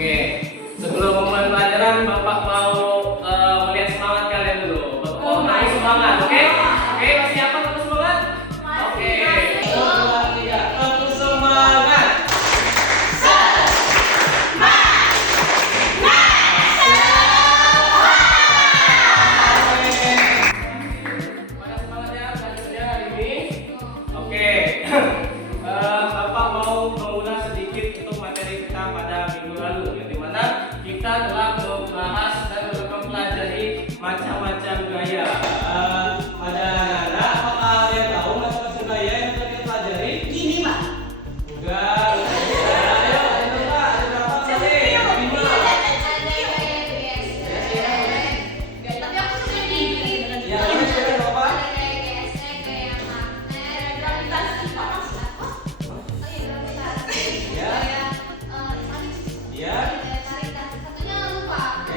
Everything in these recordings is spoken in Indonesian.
Oke, sebelum memulai pelajaran, Bapak mau melihat semangat kalian dulu. Bapak mau naik semangat, oke? Oke, masih siapa tetap semangat? Oke. 1, 2, 3, tetap semangat. Pada semangatnya belajarnya hari ini. Oke. Bapak mau mengulas sedikit untuk materi kita pada minggu lalu, yang dimana kita telah membahas dan mempelajari macam-macam gaya. Pada anak-anak, apakah ada yang tahu macam-macam gaya yang telah kita pelajari? Gini, Pak. Enggak. Ayo, coba ada berapa kali? 5. Tapi aku sudah bikin. Ya, ini sudah berapa?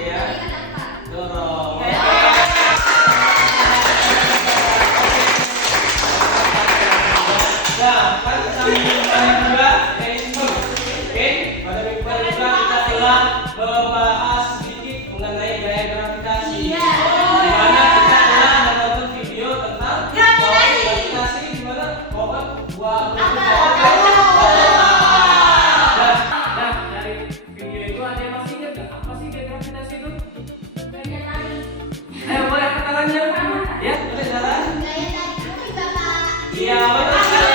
Ya. Dorong. Nah, kan sambil juga oke, pada minggu lalu juga kita telah membahas sedikit mengenai gaya gravitasi. Di mana kita telah menonton video tentang gravitasi di mana bobot 20. Nah, dari video itu ada yang masih ingat nggak apa sih gaya gravitasi itu? Boleh angkat tangannya? Ya, boleh jalan. Iya, betul sekali.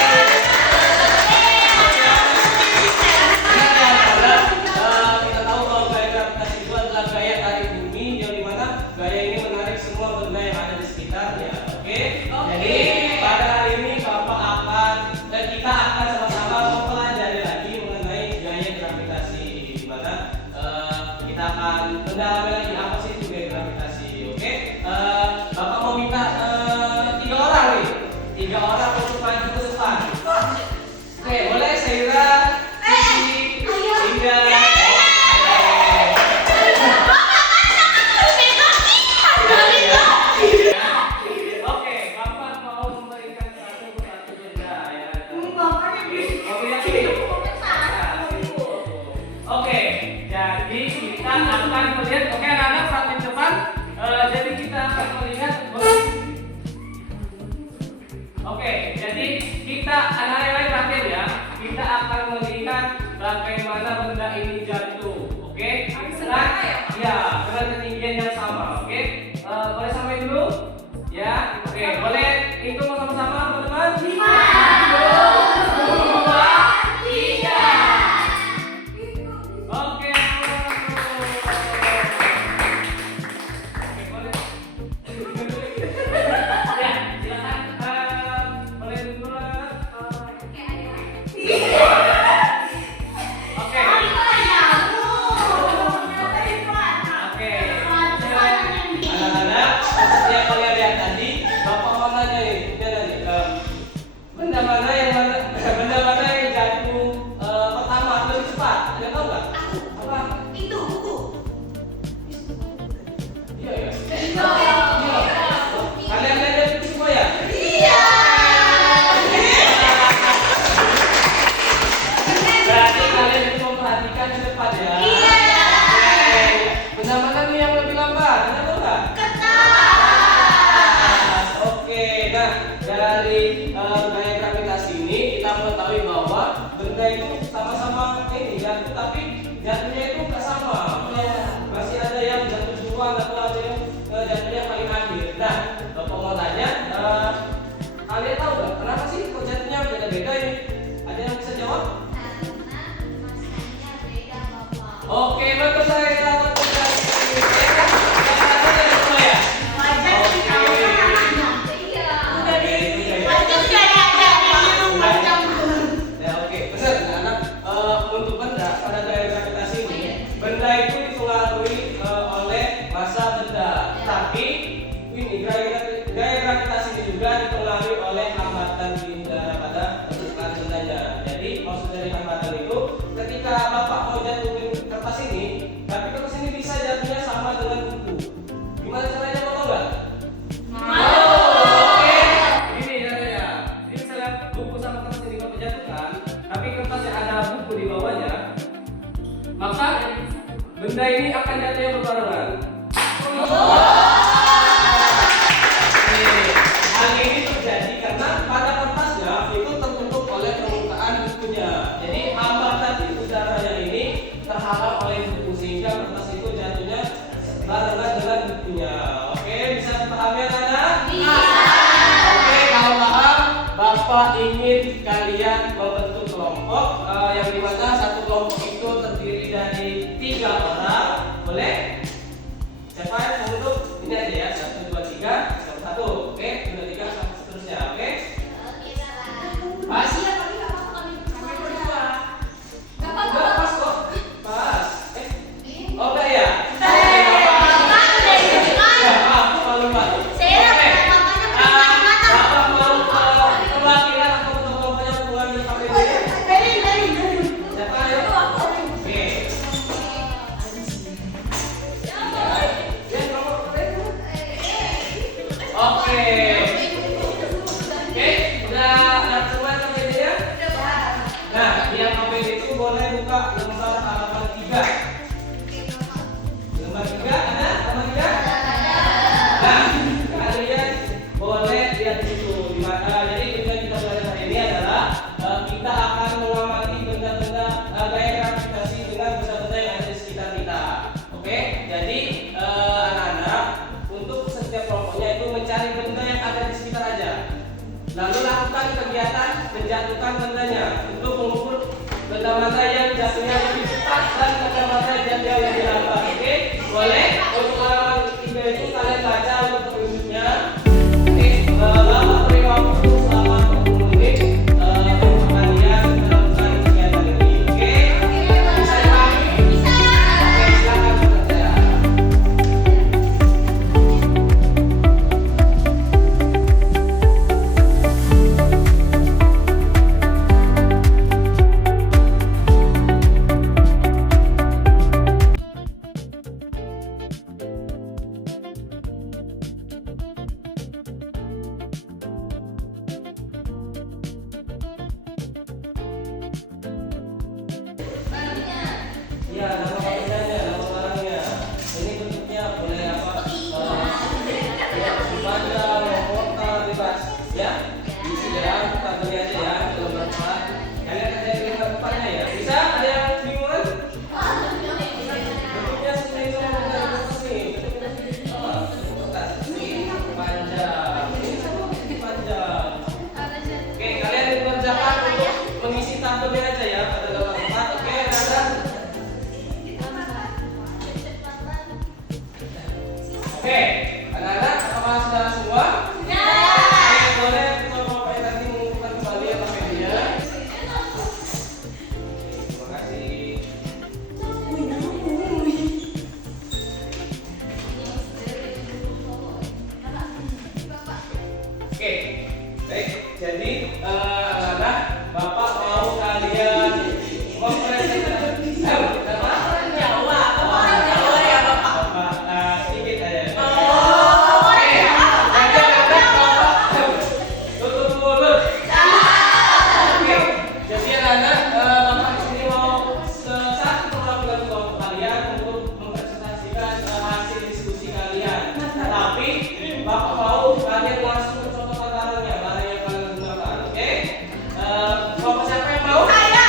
Kita tahu bahwa gaya gravitasi itu adalah gaya tarik bumi, yang dimana gaya ini menarik semua benda yang ada di sekitarnya. Oke? Jadi pada hari ini kita akan sama-sama mempelajari lagi mengenai gaya gravitasi, di mana kita akan mendalami lagi apa sih itu gaya gravitasi. Oke? Bapak mau minta 3 orang nih, 3 orang untuk maju ke depan. Oke, boleh Saira, Sisi, Indah. Oke, Bapak mau memberikan satu persatu benda ya. Oke, jadi kita akan melihat. Oke, anak-anak perhatiin depan. Jadi kita akan melihat. Oke, jadi kita anak-anak yang lain perhatiin ya. Kita akan melihat bagaimana benda ini jatuh. Oke, dengan ketinggian yang sama. Oke, boleh samain dulu. Ya, oke, boleh hitung sama-sama teman-teman. 5, 2, 3. Oke, boleh. Ya, silakan. Boleh dulu lah. Oke. Anak-anak, seperti yang kalian lihat tadi, Bapak mau nanya nih, benda mana yang jatuh pertama lebih cepat? Ada tahu nggak? Apa? Iya ya. Kalian lihat itu semua ya? Berarti kalian itu memperhatikan di depan ya? Benda mana nih yang lebih lambat? Ada tahu nggak? Oke, nah dari gaya gravitasi ini kita mengetahui bahwa benda itu sama-sama ini jatuh, tapi jatuhnya itu nggak sama. Masih ada yang jatuh duluan atau ada yang jatuhnya paling akhir. Nah, Bapak mau tanya, kalian tahu nggak kenapa sih kok jatuhnya beda-beda ini? Ada yang bisa jawab? Oke, betul saya dapat untuk benda pada gaya gravitasi ini, benda itu dipengaruhi oleh massa benda. Tapi ini gaya gravitasi ini juga dipengaruhi oleh hambatan di udara pada pertukaran bendanya. Jadi maksud dari hambatan itu, ketika Bapak mau jatuhin kertas ini, tapi kertas ini bisa jatuhnya sama dengan buku. Gimana caranya Bapak nggak? Oke, ini caranya. Jadi misalnya buku sama kertas ini Bapak jatuhkan, tapi kertas yang ada buku di bawahnya, maka Bapak ingin kalian membentuk kelompok yang dimana satu kelompok itu terdiri dari 3 orang. Boleh? Siapa yang mau bentuk? Ini aja ya, 1, 2, 3, 1, oke, 2, 3, sampai seterusnya, oke? Pas? Enggak, pas kok. Pas. Oh enggak ya? Lalu lakukan kegiatan menjatuhkan bendanya untuk mengukur benda mana yang jatuhnya lebih cepat dan benda mana yang jatuhnya lebih lambat. Oke, boleh? Untuk halaman 3 itu kalian baca untuk petunjuknya. Oke, Bapak beri waktu selama 20 menit untuk kalian melakukan kegiatan ini. Oke, bisa dipahami? Bisa. Oke, silakan bekerja. Ya, nama bendanya, nama barangnya. Ini bentuknya boleh apa? Panjang, kotak, bebas. Ya, isi ya, kita beli aja ya, dalam berapa? Kalian ada yang lihat tempatnya ya? Bisa? Ada yang bingungan? Bentuknya seperti itu, panjang. Ini panjang. Oke, kalian dikerjakan untuk mengisi tabelnya aja ya pada gambar 4. Oke, ada. Oke, anak-anak, apakah sudah semua? Ya. Oke, boleh kita Bapak nanti mengumpulkan kembali ya tabelnya. Terima kasih. Oke, baik. Jadi anak-anak, Bapak mau kalian mempresentasikan hasil diskusi kalian. Tapi Bapak mau kalian langsung mencontoh tatarannya, mana yang kalian gunakan. Oke? Bapak siapa yang mau? Saya.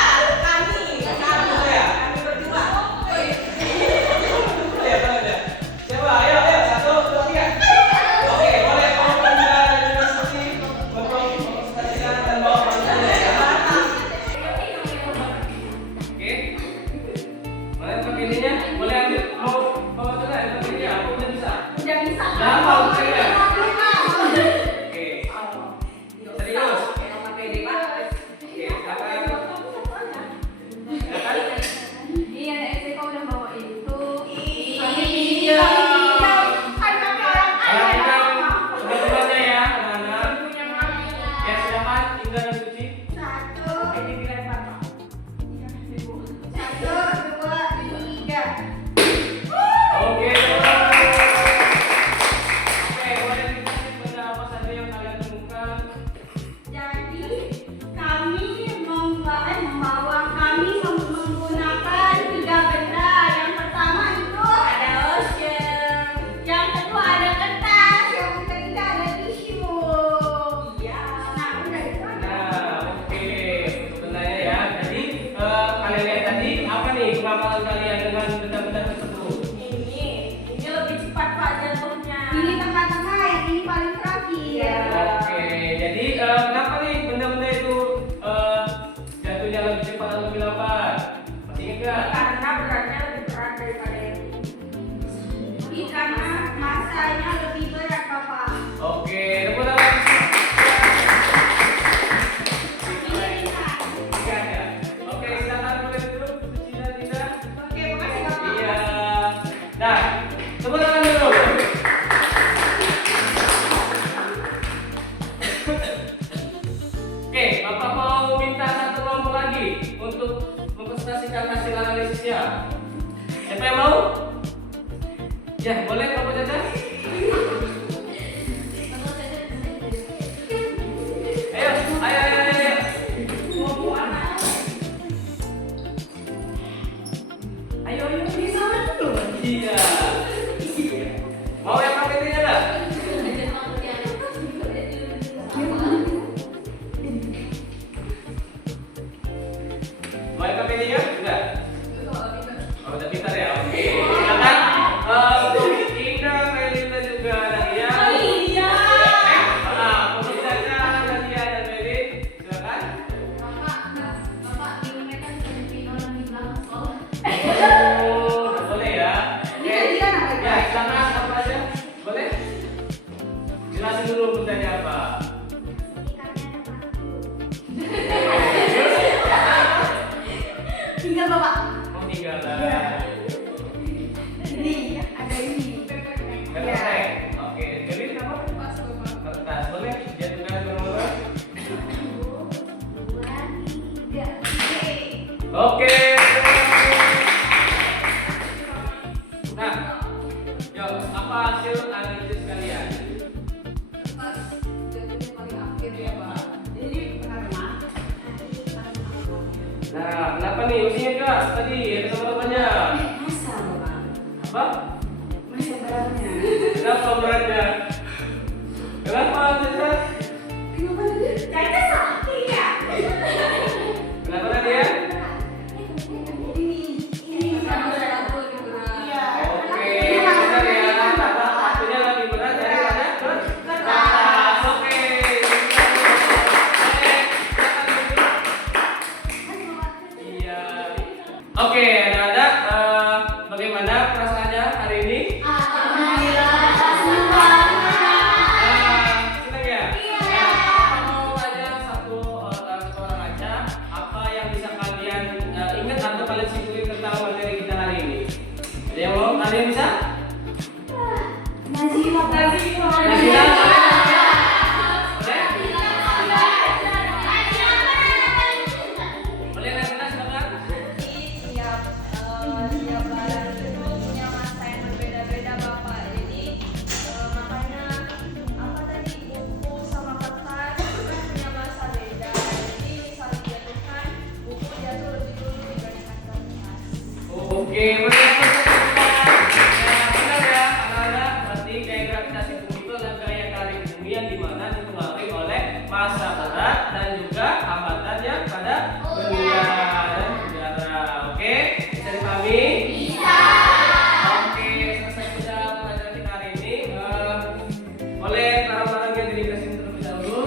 Oke, Bapak mau minta satu kelompok lagi untuk mempresentasikan hasil analisisnya. Siapa yang mau? Ya, boleh Bapak Caca? Ayo, ayo, ayo, ayo. Ayo, ayo, bisa dulu. Iya. Mau yang pakai enggak? Mau yang pakai enggak? Oh, udah pintar ya. Oke. Silakan. Untuk Indah, Melita juga Nadia. Oh iya. Untuk Caca, Nadia dan Meli, silakan. Bapak, mereka seperti orang di belakang sekolah. Oh, boleh ya. Oke. Ya, silakan apa aja? Boleh? Jelasin dulu bundanya apa. Tinggal Bapak. Mau tinggal lah. Ini ada ini. Kertas. Oke, jadi apa? Kertas. Boleh? Dia juga nomor. Oke. Nah, yuk, apa hasil analisis kalian? Nah, kenapa nih? Usinya kak tadi ada teman-temannya. Apa? Kenapa beratnya? Kenapa Caca? Kenapa tadi ya? Oke, benar ya. Karena waktunya lebih berat daripada kertas. Oke. Iya. Oke, anak-anak, bagaimana perasaannya hari ini? Senang ya? Aku mau tanya satu orang aja, apa yang bisa kalian ingat atau kalian simpulin tentang materi kita hari ini? Ada yang mau? Kalian bisa? Nasi boleh Nabila silakan. Setiap barang itu punya masa yang berbeda-beda Bapak. Jadi makanya apa tadi buku sama kertas itu kan punya masa beda. Jadi misal dijatuhkan buku jatuh lebih dulu dibandingkan kertas. Oke, benar ya anak-anak. Berarti gaya gravitasi bumi itu adalah gaya tarik bumi yang dimana dipengaruhi oleh massa berat dan juga hambatan yang pada benda dan udara. Oke, bisa dipahami? Bisa. Oke, selesai sudah pelajaran kita hari ini. Boleh barang-barang yang dikasih terlebih dahulu.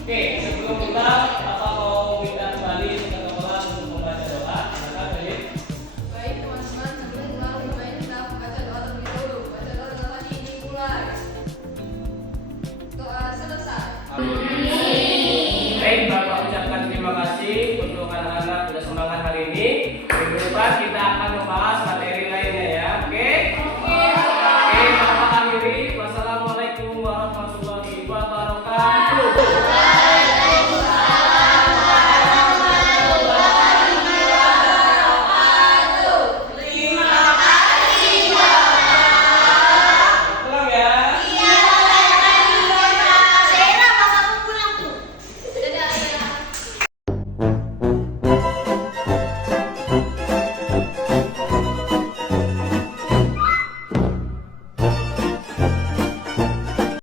Oke, sebelum kita apa mau minta kembali ke kelas untuk membaca doa? Silakan Felix. Baik teman-teman, sebelum doa lebih baik kita baca doa terlebih dahulu. Baca doa dalam hati dimulai. Doa selesai. Baik, Bapak ucapkan terima kasih untuk anak-anak sudah semangat hari ini. Minggu depan kita akan membahas materi lainnya ya, oke? Oke, Bapak akhiri.